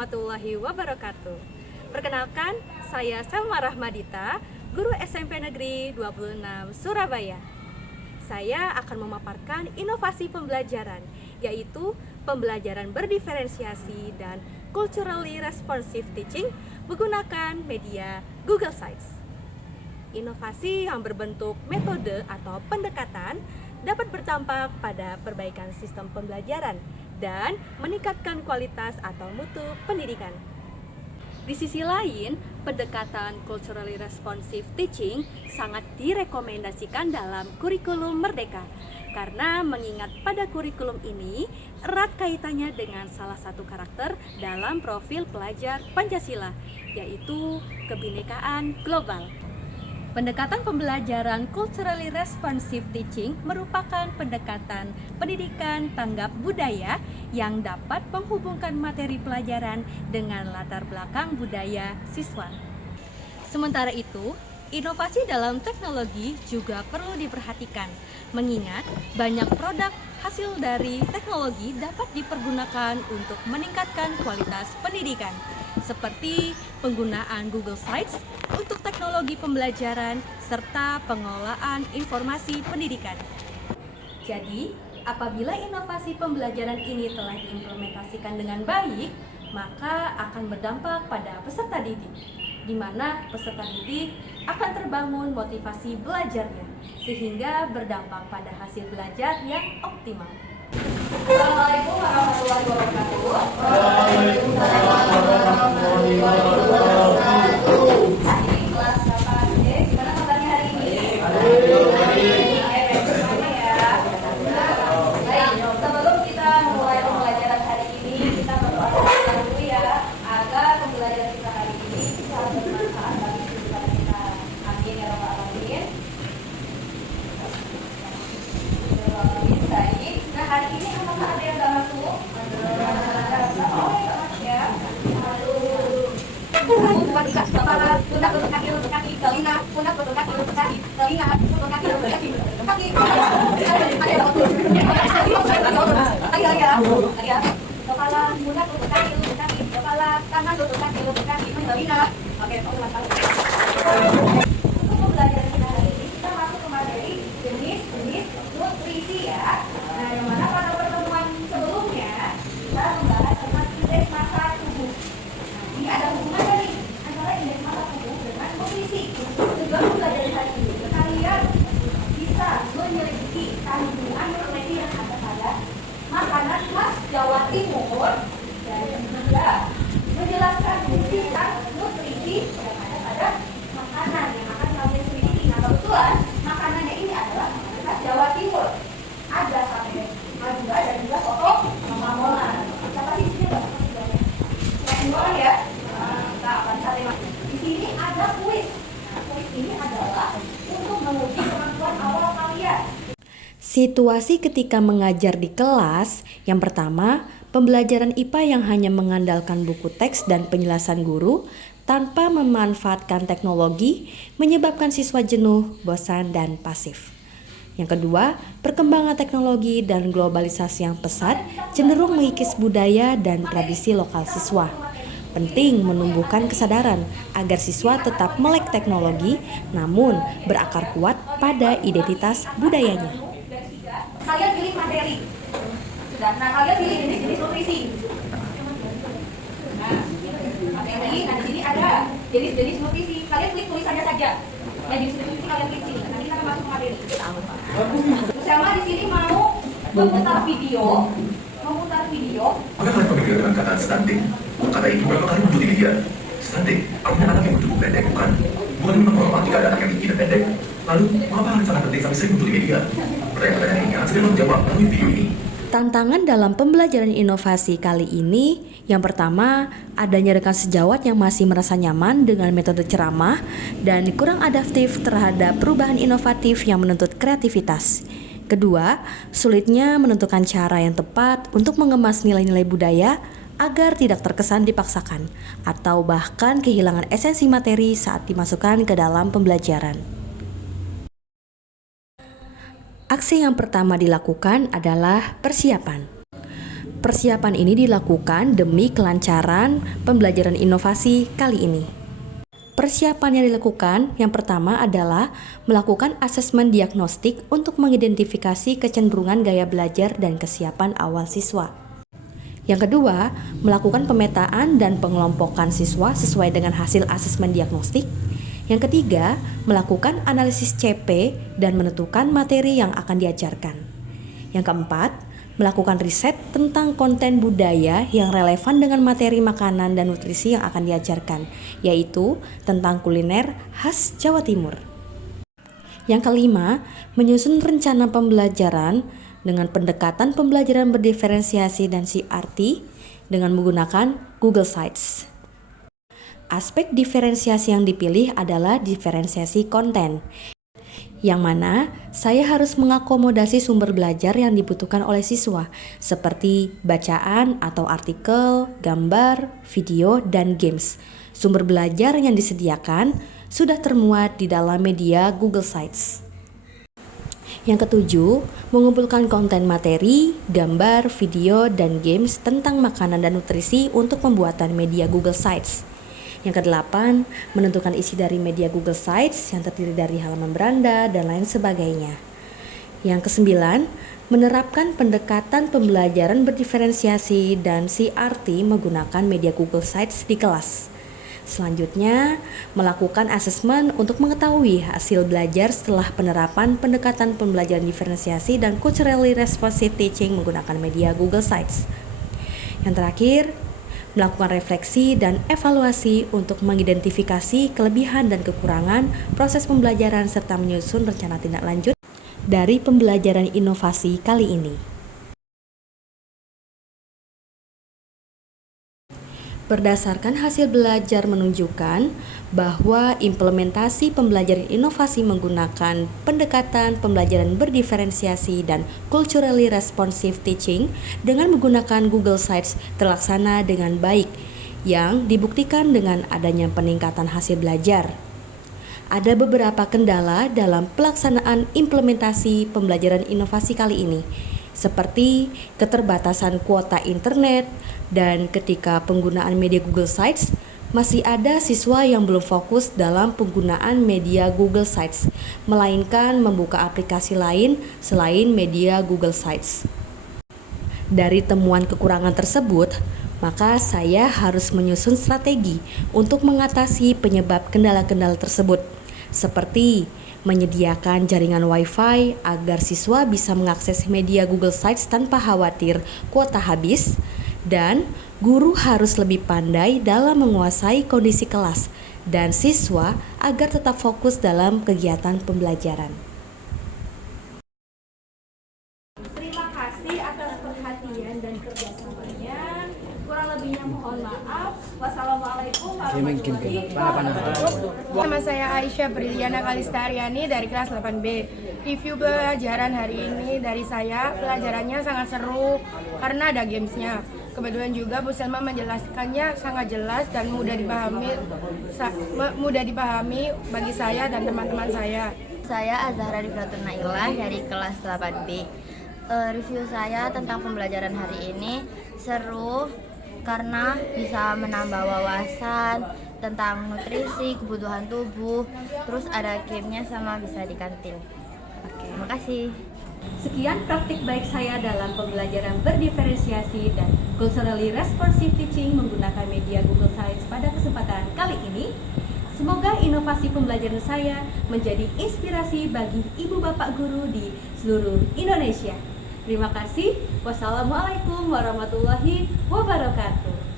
warahmatullahi wabarakatuh. Perkenalkan, saya Selma Rahmadita, guru SMP Negeri 26 Surabaya. Saya akan memaparkan inovasi pembelajaran, yaitu pembelajaran berdiferensiasi dan culturally responsive teaching menggunakan media Google Sites. Inovasi yang berbentuk metode atau pendekatan dapat berdampak pada perbaikan sistem pembelajaran dan meningkatkan kualitas atau mutu pendidikan. Di sisi lain, pendekatan culturally responsive teaching sangat direkomendasikan dalam kurikulum Merdeka karena mengingat pada kurikulum ini erat kaitannya dengan salah satu karakter dalam profil pelajar Pancasila, yaitu kebinekaan global. Pendekatan pembelajaran culturally responsive teaching merupakan pendekatan pendidikan tanggap budaya yang dapat menghubungkan materi pelajaran dengan latar belakang budaya siswa. Sementara itu, inovasi dalam teknologi juga perlu diperhatikan, mengingat banyak produk hasil dari teknologi dapat dipergunakan untuk meningkatkan kualitas pendidikan, seperti penggunaan Google Sites untuk teknologi pembelajaran serta pengelolaan informasi pendidikan. Jadi, apabila inovasi pembelajaran ini telah diimplementasikan dengan baik, maka akan berdampak pada peserta didik, di mana peserta didik akan terbangun motivasi belajarnya, sehingga berdampak pada hasil belajar yang optimal. Assalamualaikum warahmatullahi wabarakatuh. Waalaikumsalam warahmatullahi wabarakatuh. Di kelas 8D, gimana kabarnya hari ini? Baik semuanya ya. Baik, sebelum kita mulai pembelajaran hari ini, kita berdoa dulu ya, agar pembelajaran kita hari ini bisa bermanfaat bagi kehidupan kita. Amin ya rabbal alamin. Baik. Nah, hari ini apakah ada yang nggak masuk? Ada. Oh, ya. Kepala, pundak, lutut kaki, telinga, pundak, lutut kaki, telinga, lutut kaki, kaki. Ada. Kepala, pundak, lutut kaki, kepala, tangan, lutut kaki, telinga. Oke, teman-teman. Untuk pembelajaran kita hari ini, kita masuk ke materi jenis-jenis nutrisi ya. Nah, yang mana pada pertemuan sebelumnya kita membahas tentang indeks massa tubuh. Nah, ini ada hubungan nih antara indeks massa tubuh dengan nutrisi. Sebelum pembelajaran hari ini, kalian bisa menyelidiki kandungan nutrisi yang ada pada makanan khas Jawa Timur dan juga menjelaskan fungsi dan nutrisi yang ada pada makanan yang akan kalian selidiki. Nah, kebetulan makanannya ini adalah makanan khas Jawa Timur. Ada sate Madura dan juga soto Lamongan. Siapa di sini Mbak? Yang orang ya? Nah, sate Madura. Di sini ada kuis. Nah, kuis ini adalah untuk menguji kemampuan awal kalian. Situasi ketika mengajar di kelas, yang pertama, pembelajaran IPA yang hanya mengandalkan buku teks dan penjelasan guru tanpa memanfaatkan teknologi menyebabkan siswa jenuh, bosan, dan pasif. Yang kedua, perkembangan teknologi dan globalisasi yang pesat cenderung mengikis budaya dan tradisi lokal siswa. Penting menumbuhkan kesadaran agar siswa tetap melek teknologi namun berakar kuat pada identitas budayanya. Kalian pilih materi. Sudah. Nah, kalian pilih jenis-jenis nutrisi. Nah, materi, nah di sini ada jenis-jenis nutrisi. Kalian klik tulisannya saja. Ya, jenis nutrisi kalian klik sini. Nanti kita akan masuk ke materi. Selma di sini mau memutar video. Apakah kalian familiar dengan kata stunting? Kata itu berapa kali muncul di media? Stunting, artinya anak yang bertubuh pendek, bukan? Bukan memang normal jika ada anak yang tinggi dan pendek? Lalu, mengapa hal yang sangat penting sampai sering muncul di media? Pertanyaan-pertanyaan ini akan segera menjawab melalui video ini. Tantangan dalam pembelajaran inovasi kali ini, yang pertama, adanya rekan sejawat yang masih merasa nyaman dengan metode ceramah dan kurang adaptif terhadap perubahan inovatif yang menuntut kreativitas. Kedua, sulitnya menentukan cara yang tepat untuk mengemas nilai-nilai budaya agar tidak terkesan dipaksakan atau bahkan kehilangan esensi materi saat dimasukkan ke dalam pembelajaran. Aksi yang pertama dilakukan adalah persiapan. Persiapan ini dilakukan demi kelancaran pembelajaran inovasi kali ini. Persiapan yang dilakukan yang pertama adalah melakukan asesmen diagnostik untuk mengidentifikasi kecenderungan gaya belajar dan kesiapan awal siswa. Yang kedua, melakukan pemetaan dan pengelompokan siswa sesuai dengan hasil asesmen diagnostik. Yang ketiga, melakukan analisis CP dan menentukan materi yang akan diajarkan. Yang keempat, melakukan riset tentang konten budaya yang relevan dengan materi makanan dan nutrisi yang akan diajarkan, yaitu tentang kuliner khas Jawa Timur. Yang kelima, menyusun rencana pembelajaran dengan pendekatan pembelajaran berdiferensiasi dan CRT dengan menggunakan Google Sites. Aspek diferensiasi yang dipilih adalah diferensiasi konten, yang mana saya harus mengakomodasi sumber belajar yang dibutuhkan oleh siswa, seperti bacaan atau artikel, gambar, video, dan games. Sumber belajar yang disediakan sudah termuat di dalam media Google Sites. Yang ketujuh, mengumpulkan konten materi, gambar, video, dan games tentang makanan dan nutrisi untuk pembuatan media Google Sites. Yang kedelapan, menentukan isi dari media Google Sites yang terdiri dari halaman beranda dan lain sebagainya. Yang kesembilan, menerapkan pendekatan pembelajaran berdiferensiasi dan CRT menggunakan media Google Sites di kelas. Selanjutnya, melakukan asesmen untuk mengetahui hasil belajar setelah penerapan pendekatan pembelajaran diferensiasi dan culturally responsive teaching menggunakan media Google Sites. Yang terakhir, melakukan refleksi dan evaluasi untuk mengidentifikasi kelebihan dan kekurangan proses pembelajaran serta menyusun rencana tindak lanjut dari pembelajaran inovasi kali ini. Berdasarkan hasil belajar menunjukkan bahwa implementasi pembelajaran inovasi menggunakan pendekatan pembelajaran berdiferensiasi dan culturally responsive teaching dengan menggunakan Google Sites terlaksana dengan baik, yang dibuktikan dengan adanya peningkatan hasil belajar. Ada beberapa kendala dalam pelaksanaan implementasi pembelajaran inovasi kali ini, seperti keterbatasan kuota internet, dan ketika penggunaan media Google Sites, masih ada siswa yang belum fokus dalam penggunaan media Google Sites, melainkan membuka aplikasi lain selain media Google Sites. Dari temuan kekurangan tersebut, maka saya harus menyusun strategi untuk mengatasi penyebab kendala-kendala tersebut, seperti menyediakan jaringan Wi-Fi agar siswa bisa mengakses media Google Sites tanpa khawatir kuota habis, dan guru harus lebih pandai dalam menguasai kondisi kelas dan siswa agar tetap fokus dalam kegiatan pembelajaran. Terima kasih atas perhatian dan kerjasamanya. Kurang lebihnya mohon maaf. Wassalamualaikum warahmatullahi wabarakatuh. Nama saya Aisyah Briliana Kalistariani dari kelas 8B. Review pelajaran hari ini dari saya, pelajarannya sangat seru karena ada gamesnya. Kebetulan juga Bu Selma menjelaskannya sangat jelas dan mudah dipahami bagi saya dan teman-teman saya. Saya Azhara Rifratul Nailah dari kelas 8B. Review saya tentang pembelajaran hari ini seru karena bisa menambah wawasan tentang nutrisi, kebutuhan tubuh, terus ada gamenya sama bisa di kantin. Oke, makasih. Sekian praktik baik saya dalam pembelajaran berdiferensiasi dan culturally responsive teaching menggunakan media Google Sites pada kesempatan kali ini. Semoga inovasi pembelajaran saya menjadi inspirasi bagi ibu bapak guru di seluruh Indonesia. Terima kasih. Wassalamualaikum warahmatullahi wabarakatuh.